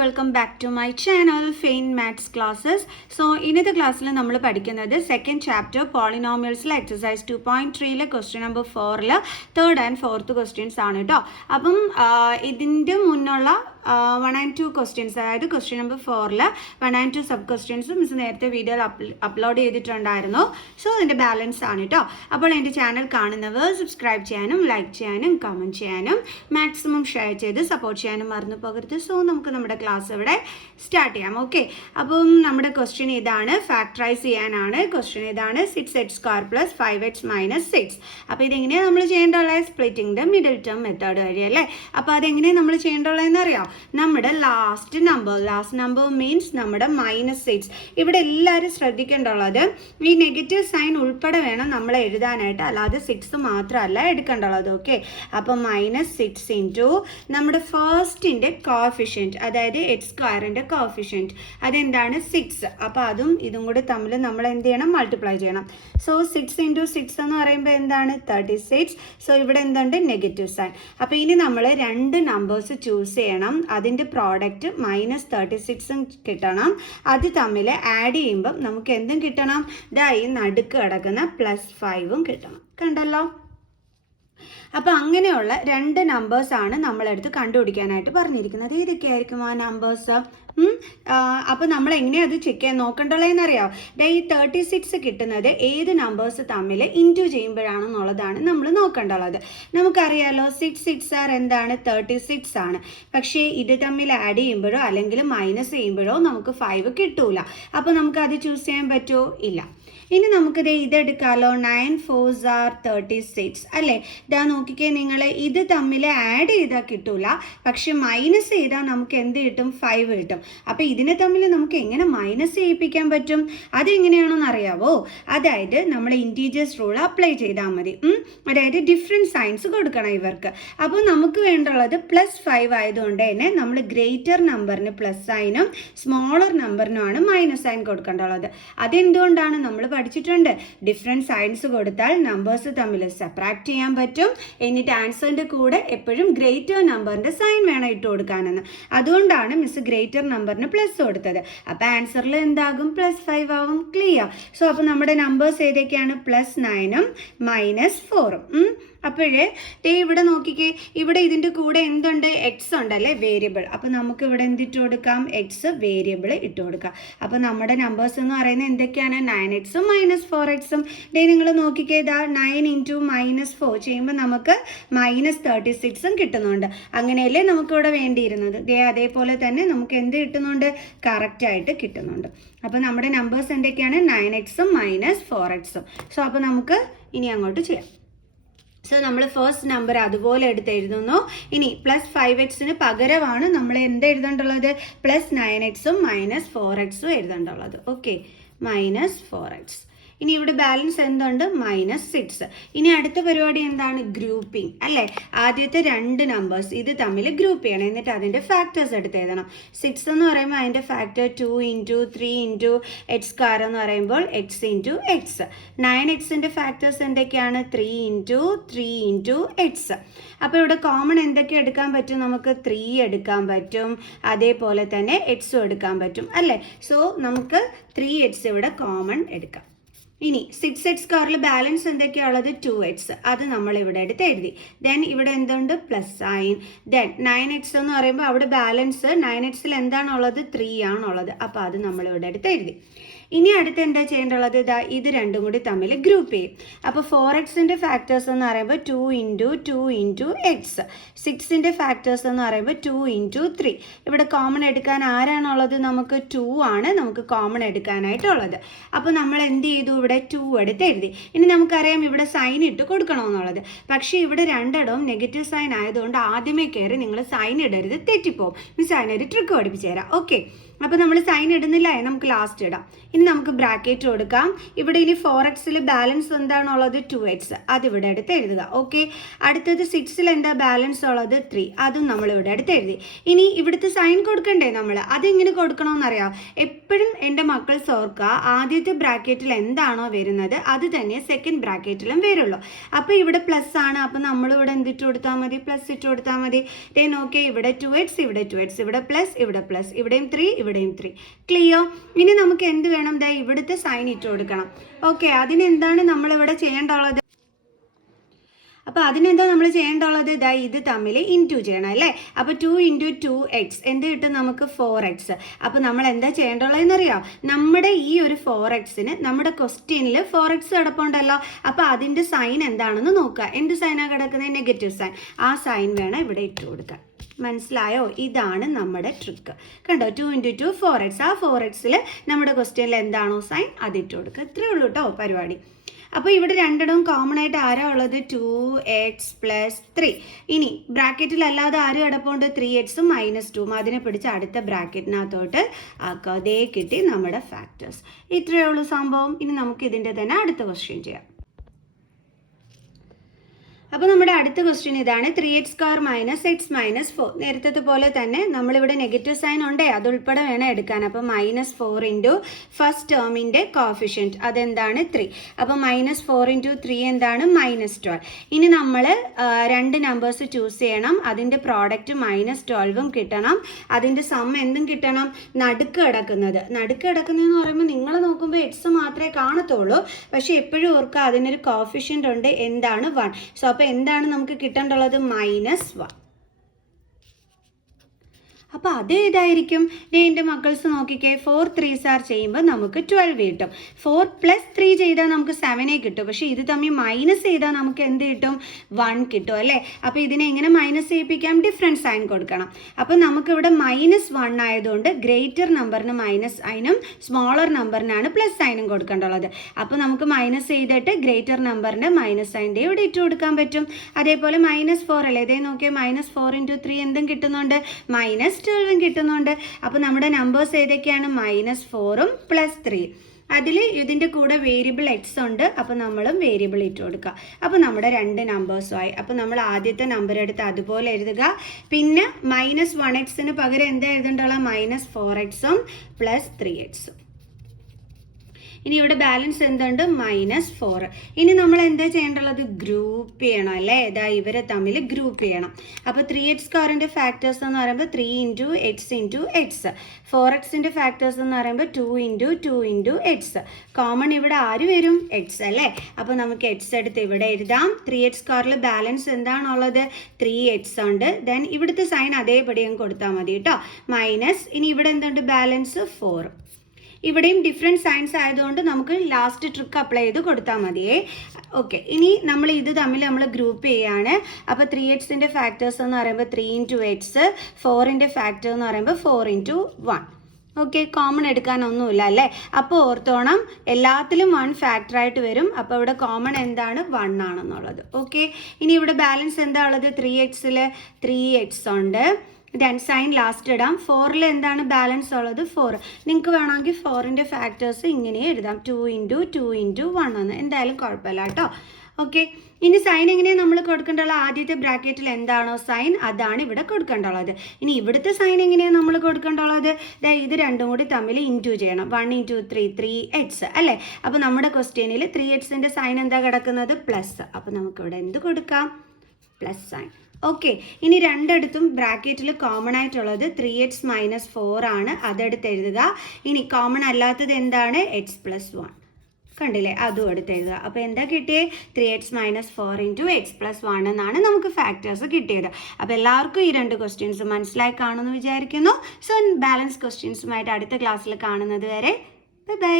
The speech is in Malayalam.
Welcome back to my channel fine maths classes. So ഇന്നത്തെ ക്ലാസ്സിൽ നമ്മൾ പഠിക്കുന്നത് സെക്കൻഡ് ചാപ്റ്റർ പോളിനോമിയൽസിലെ exercise 2.3 question number 4 third and fourth questions ആണ് കേട്ടോ. അപ്പം ഇതിൻ്റെ മുന്നുള്ള 1 and 2 ക്വസ്റ്റ്യൻസ്, അതായത് question number 4 1 and 2 sub questions miss നേരത്തെ വീഡിയോയിൽ അപ്ലോഡ് ചെയ്തിട്ടുണ്ടായിരുന്നു. സോ അതിൻ്റെ ബാലൻസ് ആണ് കേട്ടോ. അപ്പോൾ എൻ്റെ ചാനൽ കാണുന്നവർ സബ്സ്ക്രൈബ് ചെയ്യാനും ലൈക്ക് ചെയ്യാനും കമൻറ്റ് ചെയ്യാനും മാക്സിമം ഷെയർ ചെയ്ത് സപ്പോർട്ട് ചെയ്യാനും മറന്നു പോകരുത്. സോ നമുക്ക് നമ്മുടെ ക്ലാസ് ഇവിടെ സ്റ്റാർട്ട് ചെയ്യാം. ഓക്കെ, അപ്പം നമ്മുടെ ക്വസ്റ്റ്യൻ ഇതാണ്, ഫാക്ടറൈസ് ചെയ്യാനാണ്. ക്വസ്റ്റ്യൻ ഇതാണ് 6x² + 5x - 6. അപ്പോൾ ഇതെങ്ങനെയാണ് നമ്മൾ ചെയ്യേണ്ടുള്ളത്? Splitting the middle term method വഴി അല്ലേ. അപ്പോൾ അതെങ്ങനെയാണ് നമ്മൾ ചെയ്യേണ്ടുള്ളതെന്ന് അറിയാം. നമ്മുടെ ലാസ്റ്റ് നമ്പർ മീൻസ് നമ്മുടെ -6. ഇവിടെ എല്ലാവരും ശ്രദ്ധിക്കേണ്ടുള്ളത് ഈ നെഗറ്റീവ് സൈൻ ഉൾപ്പെടെ വേണം നമ്മൾ എഴുതാനായിട്ട്, അല്ലാതെ 6 മാത്രമല്ല എടുക്കേണ്ടുള്ളത്. ഓക്കെ, അപ്പോൾ -6 ഇൻറ്റു നമ്മുടെ ഫസ്റ്റിൻ്റെ കോഫിഷ്യൻറ്റ്, അതായത് x²ൻ്റെ കോഫിഷ്യൻറ്റ് അതെന്താണ് 6. അപ്പോൾ അതും ഇതും കൂടി തമ്മിൽ നമ്മൾ എന്ത് ചെയ്യണം? മൾട്ടിപ്ലൈ ചെയ്യണം. സോ 6 × 6 എന്ന് പറയുമ്പോൾ എന്താണ്? 36. സോ ഇവിടെ എന്തുണ്ട്? Negative sign. അപ്പോൾ ഇനി നമ്മൾ രണ്ട് നമ്പേഴ്സ് ചൂസ് ചെയ്യണം. അതിൻ്റെ പ്രോഡക്റ്റ് -36 കിട്ടണം. അത് തമ്മിൽ ആഡ് ചെയ്യുമ്പം നമുക്ക് എന്തും കിട്ടണം? ഈ നടുക്ക് കിടക്കുന്ന +5 കിട്ടണം. കണ്ടല്ലോ. അപ്പോൾ അങ്ങനെയുള്ള രണ്ട് നമ്പേഴ്സാണ് നമ്മളെടുത്ത് കണ്ടുപിടിക്കാനായിട്ട് പറഞ്ഞിരിക്കുന്നത്. ഏതൊക്കെയായിരിക്കും ആ നമ്പേഴ്സ്? അപ്പോൾ നമ്മൾ എങ്ങനെയാണ് അത് ചെക്ക് ചെയ്യാൻ നോക്കണ്ടുള്ളതെന്നറിയാം. ഈ 36 കിട്ടുന്നത് ഏത് നമ്പേഴ്സ് തമ്മിൽ ഇൻറ്റു ചെയ്യുമ്പോഴാണെന്നുള്ളതാണ് നമ്മൾ നോക്കേണ്ടുള്ളത്. നമുക്കറിയാലോ 6 6 എന്താണ്? 36 ആണ്. പക്ഷേ ഇത് തമ്മിൽ ആഡ് ചെയ്യുമ്പോഴോ അല്ലെങ്കിൽ മൈനസ് ചെയ്യുമ്പോഴോ നമുക്ക് 5 കിട്ടൂല. അപ്പോൾ നമുക്കത് ചൂസ് ചെയ്യാൻ പറ്റുമോ? ഇല്ല. ഇനി നമുക്കിത് ഇതെടുക്കാമല്ലോ. 9 4s are 36 അല്ലേ. ഇതാ നോക്കിക്കേ നിങ്ങൾ, ഇത് തമ്മിൽ ആഡ് ചെയ്താൽ കിട്ടൂല, പക്ഷെ മൈനസ് ചെയ്താൽ നമുക്ക് എന്ത് കിട്ടും? 5 കിട്ടും. അപ്പോൾ ഇതിനെ തമ്മിൽ നമുക്ക് എങ്ങനെ മൈനസ് ചെയ്യിപ്പിക്കാൻ പറ്റും? അതെങ്ങനെയാണെന്ന് അറിയാവോ? അതായത് നമ്മൾ ഇൻറ്റീജേഴ്സ് റൂൾ അപ്ലൈ ചെയ്താൽ മതി. അതായത് ഡിഫറെൻറ്റ് സൈൻസ് കൊടുക്കണം ഇവർക്ക്. അപ്പോൾ നമുക്ക് വേണ്ടുള്ളത് +5 ആയതുകൊണ്ട് തന്നെ നമ്മൾ ഗ്രേറ്റർ നമ്പറിന് പ്ലസ് സൈനും സ്മോളർ നമ്പറിനുമാണ് മൈനസ് സൈൻ കൊടുക്കേണ്ടുള്ളത്. അതെന്തുകൊണ്ടാണ്? നമ്മൾ പഠിച്ചിട്ടുണ്ട്, ഡിഫറെൻറ്റ് സൈൻസ് കൊടുത്താൽ നമ്പേഴ്സ് തമ്മിൽ സെപ്പറേറ്റ് ചെയ്യാൻ പറ്റും. എന്നിട്ട് ആൻസറിൻ്റെ കൂടെ എപ്പോഴും ഗ്രേറ്റർ നമ്പറിൻ്റെ സൈൻ വേണം ഇട്ട് കൊടുക്കാനെന്ന്. അതുകൊണ്ടാണ് മിസ് ഗ്രേറ്റർ നമ്പറിന് പ്ലസ് കൊടുത്തത്. അപ്പോൾ ആൻസറിൽ എന്താകും? +5 ആവും. ക്ലിയർ. സോ അപ്പോൾ നമ്മുടെ നമ്പേഴ്സ് ഏതൊക്കെയാണ്? +9 -4. അപ്പോഴേ ഇവിടെ നോക്കിക്കേ, ഇവിടെ ഇതിൻ്റെ കൂടെ എന്തുണ്ട്? എക്സ് ഉണ്ടല്ലേ, വേരിയബിൾ. അപ്പോൾ നമുക്ക് ഇവിടെ എന്തിട്ട് കൊടുക്കാം? എക്സ് വേരിയബിൾ ഇട്ട് കൊടുക്കാം. അപ്പോൾ നമ്മുടെ നമ്പേഴ്സ് എന്ന് പറയുന്നത് എന്തൊക്കെയാണ്? 9x -4x. നിങ്ങൾ നോക്കിക്കേ, ഇതാ 9 × -4 ചെയ്യുമ്പോൾ നമുക്ക് -36 കിട്ടുന്നുണ്ട്. അങ്ങനെയല്ലേ നമുക്കിവിടെ വേണ്ടിയിരുന്നത്. അതേപോലെ തന്നെ നമുക്ക് എന്ത് കിട്ടുന്നുണ്ട്? കറക്റ്റായിട്ട് കിട്ടുന്നുണ്ട്. അപ്പോൾ നമ്മുടെ നമ്പേഴ്സ് എന്തൊക്കെയാണ്? 9x -4x. സോ അപ്പോൾ നമുക്ക് ഇനി അങ്ങോട്ട് ചെയ്യാം. സോ നമ്മൾ ഫസ്റ്റ് നമ്പർ അതുപോലെ എടുത്ത് എഴുതുന്നു. ഇനി +5x പകരമാണ് നമ്മൾ എന്ത് എഴുതേണ്ടുള്ളത്? +9x -4x എഴുതേണ്ടുള്ളത്. Okay, -4x. ഇനി ഇവിടെ ബാലൻസ് എന്തുണ്ട്? -6. ഇനി അടുത്ത പരിപാടി എന്താണ്? ഗ്രൂപ്പിംഗ് അല്ലേ. ആദ്യത്തെ രണ്ട് നമ്പേഴ്സ് ഇത് തമ്മിൽ ഗ്രൂപ്പ് ചെയ്യണം. എന്നിട്ട് അതിൻ്റെ ഫാക്ടേഴ്സ് എടുത്ത് എഴുതണം. 6 എന്ന് പറയുമ്പോൾ അതിൻ്റെ ഫാക്ടർ 2 × 3 × x² എന്ന് പറയുമ്പോൾ x × x. 9x ഫാക്ടേഴ്സ് എന്തൊക്കെയാണ്? 3 × 3 × x. അപ്പോൾ ഇവിടെ കോമൺ എന്തൊക്കെ എടുക്കാൻ പറ്റും? നമുക്ക് 3 എടുക്കാൻ പറ്റും, അതേപോലെ തന്നെ എക്സും എടുക്കാൻ പറ്റും അല്ലേ. സോ നമുക്ക് 3x ഇവിടെ കോമൺ എടുക്കാം. ഇനി 6x² ബാലൻസ് എന്തൊക്കെയാണുള്ളത്? 2x. അത് നമ്മൾ ഇവിടെ എടുത്ത് എഴുതി. ദെൻ ഇവിടെ എന്തുണ്ട്? Plus sine. ദെൻ 9x എന്ന് പറയുമ്പോൾ അവിടെ ബാലൻസ് 9x എന്താണുള്ളത്? 3 ആണുള്ളത്. അപ്പോൾ അത് നമ്മൾ ഇവിടെ എടുത്ത് എഴുതി. ഇനി അടുത്ത് എന്താ ചെയ്യേണ്ടുള്ളത്? ഇത് രണ്ടും കൂടി തമ്മിൽ ഗ്രൂപ്പ് ചെയ്യും. അപ്പോൾ 4x ഫാക്ടേഴ്സ് എന്ന് പറയുമ്പോൾ 2 × 2 × x. 6 ഫാക്ടേഴ്സ് എന്ന് പറയുമ്പോൾ 2 × 3. ഇവിടെ കോമൺ എടുക്കാൻ ആരാണുള്ളത്? നമുക്ക് 2 ആണ് നമുക്ക് കോമൺ എടുക്കാനായിട്ടുള്ളത്. അപ്പോൾ നമ്മൾ എന്ത് ചെയ്തു? ഇവിടെ 2 എടുത്ത് എഴുതി. ഇനി നമുക്കറിയാം ഇവിടെ സൈൻ ഇട്ട് കൊടുക്കണമെന്നുള്ളത്. പക്ഷേ ഇവിടെ രണ്ടിടവും നെഗറ്റീവ് സൈൻ ആയതുകൊണ്ട് ആദ്യമേ കയറി നിങ്ങൾ സൈൻ ഇടരുത്, തെറ്റിപ്പോവും. മിസ് അതിനൊരു ട്രിക്ക് പഠിപ്പിച്ചു തരാം. ഓക്കെ, അപ്പോൾ നമ്മൾ സൈൻ ഇടുന്നില്ല, നമുക്ക് ലാസ്റ്റ് ഇടാം. ഇനി ഇനി നമുക്ക് ബ്രാക്കറ്റ് കൊടുക്കാം. ഇവിടെ ഇനി 4x ബാലൻസ് എന്താണുള്ളത് 2x, അതിവിടെ അടുത്ത് എഴുതുക. ഓക്കെ, അടുത്തത് 6 എന്താ ബാലൻസ് ഉള്ളത് 3, അതും നമ്മളിവിടെ അടുത്ത് എഴുതി. ഇനി ഇവിടുത്തെ സൈൻ കൊടുക്കണ്ടേ നമ്മൾ, അതെങ്ങനെ കൊടുക്കണമെന്നറിയാം. എപ്പോഴും എൻ്റെ മക്കൾ ഓർക്കുക, ആദ്യത്തെ ബ്രാക്കറ്റിൽ എന്താണോ വരുന്നത് അത് തന്നെ സെക്കൻഡ് ബ്രാക്കറ്റിലും വരുള്ളൂ. അപ്പോൾ ഇവിടെ പ്ലസ് ആണ്, അപ്പോൾ നമ്മളിവിടെ എന്തിട്ട് കൊടുത്താൽ മതി, പ്ലസ് ഇട്ട് കൊടുത്താൽ മതി. ദെൻ ഓക്കെ, ഇവിടെ 2x, ഇവിടെ 2x, ഇവിടെ പ്ലസ്, ഇവിടെ പ്ലസ്, ഇവിടെയും 3, ഇവിടെയും 3. ക്ലിയർ? ഇനി നമുക്ക് എന്ത് വേണം, ദാ ഇവിടുത്തെ സൈൻ ഇട്ട് കൊടുക്കണം. ഓക്കെ, അതിനെന്താണ് നമ്മളിവിടെ ചെയ്യേണ്ടുള്ളത്? അപ്പോൾ അതിനെന്താ നമ്മൾ ചെയ്യേണ്ടുള്ളത്, ഇതാ ഇത് തമ്മിൽ ഇൻറ്റു ചെയ്യണം അല്ലേ. അപ്പോൾ 2 × 2x എന്ത് കിട്ടും നമുക്ക് 4x. അപ്പോൾ നമ്മൾ എന്താ ചെയ്യേണ്ടുള്ളതെന്നറിയാം, നമ്മുടെ ഈ ഒരു 4xന് നമ്മുടെ ക്വസ്റ്റ്യനിൽ 4x കിടപ്പുണ്ടല്ലോ. അപ്പോൾ അതിൻ്റെ സൈൻ എന്താണെന്ന് നോക്കുക. എന്ത് സൈനാണ് കിടക്കുന്നത്, നെഗറ്റീവ് സൈൻ. ആ സൈൻ വേണം ഇവിടെ ഇട്ട് കൊടുക്കാൻ. മനസ്സിലായോ? ഇതാണ് നമ്മുടെ ട്രിക്ക്. കണ്ടോ, 2 × 2 4x. ആ 4xൽ നമ്മുടെ ക്വസ്റ്റ്യനിൽ എന്താണോ സൈൻ അതിട്ട് കൊടുക്കുക. ഇത്രയേ ഉള്ളൂ കേട്ടോ പരിപാടി. അപ്പോൾ ഇവിടെ രണ്ടിടവും കോമൺ ആയിട്ട് ആരാ ഉള്ളത്, 2x + 3. ഇനി ബ്രാക്കറ്റിൽ അല്ലാതെ ആര് കിടപ്പുണ്ട്, 3x -2. അതിനെ പിടിച്ച് അടുത്ത ബ്രാക്കറ്റിനകത്തോട്ട് ആക്കുക. അതേ കിട്ടി നമ്മുടെ ഫാക്ടേഴ്സ്. ഇത്രയേ ഉള്ളൂ സംഭവം. ഇനി നമുക്ക് ഇതിൻ്റെ തന്നെ അടുത്ത ക്വസ്റ്റ്യൻ ചെയ്യാം. അപ്പോൾ നമ്മുടെ അടുത്ത ക്വസ്റ്റ്യൻ ഇതാണ്, 3x² - x - 4. നേരത്തെ പോലെ തന്നെ നമ്മളിവിടെ നെഗറ്റീവ് സൈൻ ഉണ്ടേ, അതുൾപ്പെടെ വേണം എടുക്കാൻ. അപ്പോൾ -4 × ഫസ്റ്റ് ടേമിൻ്റെ കോഫിഷ്യൻറ്റ് അതെന്താണ് 3. അപ്പോൾ -4 × 3 എന്താണ് -12. ഇനി നമ്മൾ രണ്ട് നമ്പേഴ്സ് ചൂസ് ചെയ്യണം. അതിൻ്റെ പ്രോഡക്റ്റ് -12ഉം കിട്ടണം, അതിൻ്റെ സം എന്തും കിട്ടണം. നടുക്ക് കിടക്കുന്നതെന്ന് പറയുമ്പോൾ നിങ്ങൾ നോക്കുമ്പോൾ x മാത്രമേ കാണത്തുള്ളൂ. പക്ഷേ എപ്പോഴും ഓർക്കുക അതിനൊരു കോഫിഷ്യൻ്റ് ഉണ്ട്, എന്താണ് 1. സോ അപ്പോൾ എന്താണ് നമുക്ക് കിട്ടേണ്ടുള്ളത്, -1. അപ്പോൾ അത് ഏതായിരിക്കും? എൻ്റെ മക്കൾസ് നോക്കിക്കേ, 4 3s ചെയ്യുമ്പോൾ നമുക്ക് 12 കിട്ടും. 4 + 3 ചെയ്താൽ നമുക്ക് 7 കിട്ടും. പക്ഷേ ഇത് തമ്മിൽ മൈനസ് ചെയ്താൽ നമുക്ക് എന്ത് കിട്ടും, 1 കിട്ടും അല്ലേ. അപ്പോൾ ഇതിനെ എങ്ങനെ മൈനസ് ചെയ്യിപ്പിക്കാം, ഡിഫറൻറ്റ് സൈൻ കൊടുക്കണം. അപ്പോൾ നമുക്കിവിടെ -1 ആയതുകൊണ്ട് ഗ്രേറ്റർ നമ്പറിന് മൈനസ് സൈനും സ്മോളർ നമ്പറിനാണ് പ്ലസ് സൈനും കൊടുക്കേണ്ടുള്ളത്. അപ്പോൾ നമുക്ക് മൈനസ് ചെയ്തിട്ട് ഗ്രേറ്റർ നമ്പറിൻ്റെ മൈനസ് സൈൻ്റെ ഇവിടെ ഇട്ട് കൊടുക്കാൻ പറ്റും. അതേപോലെ -4 അല്ലേ, ഇതേ നോക്കിയാൽ -4 × 3 എന്തും കിട്ടുന്നുണ്ട്, -12 കിട്ടുന്നുണ്ട്. അപ്പോൾ നമ്മുടെ നമ്പേഴ്സ് ഏതൊക്കെയാണ്, -4ഉം +3. അതിൽ ഇതിൻ്റെ കൂടെ വേരിയബിൾ x ഉണ്ട്, അപ്പോൾ നമ്മളും വേരിയബിൾ ഇട്ട് കൊടുക്കുക. അപ്പോൾ നമ്മുടെ രണ്ട് നമ്പേഴ്സും ആയി. അപ്പോൾ നമ്മൾ ആദ്യത്തെ നമ്പർ എടുത്ത് അതുപോലെ എഴുതുക. പിന്നെ -1x പകരം എന്താ എഴുതേണ്ടുള്ള, -4x + 3x. ഇനി ഇവിടെ ബാലൻസ് എന്തുണ്ട്, -4. ഇനി നമ്മൾ എന്താ ചെയ്യേണ്ടുള്ളത്, ഗ്രൂപ്പ് ചെയ്യണം അല്ലേ. ഇതാ ഇവരെ തമ്മിൽ ഗ്രൂപ്പ് ചെയ്യണം. അപ്പോൾ 3x² ഫാക്ടേഴ്സ് എന്ന് പറയുമ്പോൾ 3 × x × x. 4x ഫാക്ടേഴ്സ് എന്ന് പറയുമ്പോൾ 2 × 2 × x. കോമൺ ഇവിടെ ആര് വരും, x അല്ലേ. അപ്പോൾ നമുക്ക് x എടുത്ത് ഇവിടെ എഴുതാം. 3x² ബാലൻസ് എന്താണുള്ളത്, 3x ഉണ്ട്. ദെൻ ഇവിടുത്തെ സൈൻ അതേപടിയും കൊടുത്താൽ മതി കേട്ടോ, മൈനസ്. ഇനി ഇവിടെ എന്തുണ്ട്, ബാലൻസ് 4. ഇവിടെയും ഡിഫറെൻറ്റ് സൈൻസ് ആയതുകൊണ്ട് നമുക്ക് ലാസ്റ്റ് ട്രിക്ക് അപ്ലൈ ചെയ്ത് കൊടുത്താൽ മതിയേ. ഓക്കെ, ഇനി നമ്മൾ ഇത് തമ്മിൽ നമ്മൾ ഗ്രൂപ്പ് ചെയ്യുകയാണ്. അപ്പോൾ 3x ഫാക്ടേഴ്സ് എന്ന് പറയുമ്പോൾ 3 × x, 4 ഫാക്ടർ എന്ന് പറയുമ്പോൾ 4 × 1. ഓക്കെ, കോമൺ എടുക്കാനൊന്നുമില്ല അല്ലേ. അപ്പോൾ ഓർത്തോണം, എല്ലാത്തിലും 1 ഫാക്ടറായിട്ട് വരും. അപ്പോൾ ഇവിടെ കോമൺ എന്താണ്, 1 ആണെന്നുള്ളത്. ഓക്കെ, ഇനി ഇവിടെ ബാലൻസ് എന്താ ഉള്ളത്, 3xൽ 3x ഉണ്ട്. ദെൻ സൈൻ ലാസ്റ്റ് ഇടാം. 4ൽ എന്താണ് ബാലൻസ് ഉള്ളത്, 4. നിങ്ങൾക്ക് വേണമെങ്കിൽ 4 ഫാക്ടേഴ്സ് ഇങ്ങനെ എഴുതാം, 2 × 2 × 1 എന്ന്. എന്തായാലും കുഴപ്പമില്ല കേട്ടോ. ഓക്കെ, ഇനി സൈൻ എങ്ങനെയാണ് നമ്മൾ കൊടുക്കേണ്ടുള്ളത്, ആദ്യത്തെ ബ്രാക്കറ്റിൽ എന്താണോ സൈൻ അതാണ് ഇവിടെ കൊടുക്കേണ്ടുള്ളത്. ഇനി ഇവിടുത്തെ സൈൻ എങ്ങനെയാണ് നമ്മൾ കൊടുക്കേണ്ടുള്ളത്, ഇത് രണ്ടും കൂടി തമ്മിൽ ഇൻറ്റു ചെയ്യണം. 1 × 3 3x അല്ലേ. അപ്പോൾ നമ്മുടെ ക്വസ്റ്റ്യനിൽ 3x സൈൻ എന്താ കിടക്കുന്നത്, പ്ലസ്. അപ്പോൾ നമുക്കിവിടെ എന്ത് കൊടുക്കാം, പ്ലസ് സൈൻ. ഓക്കെ, ഇനി രണ്ടിടത്തും ബ്രാക്കറ്റിൽ കോമൺ ആയിട്ടുള്ളത് 3x - 4 ആണ്, അതെടുത്ത് എഴുതുക. ഇനി കോമൺ അല്ലാത്തത് എന്താണ്, x + 1. കണ്ടില്ലേ, അതും എടുത്ത് എഴുതുക. അപ്പോൾ എന്താ കിട്ടിയേ, 3x - 4 × x + 1 എന്നാണ് നമുക്ക് ഫാക്ടേഴ്സ് കിട്ടിയത്. അപ്പോൾ എല്ലാവർക്കും ഈ രണ്ട് ക്വസ്റ്റ്യൻസ് മനസ്സിലായി കാണുമെന്ന് വിചാരിക്കുന്നു. സോ ബാലൻസ് ക്വസ്റ്റ്യൻസുമായിട്ട് അടുത്ത ക്ലാസ്സിൽ കാണുന്നത് വരെ ബൈ ബൈ.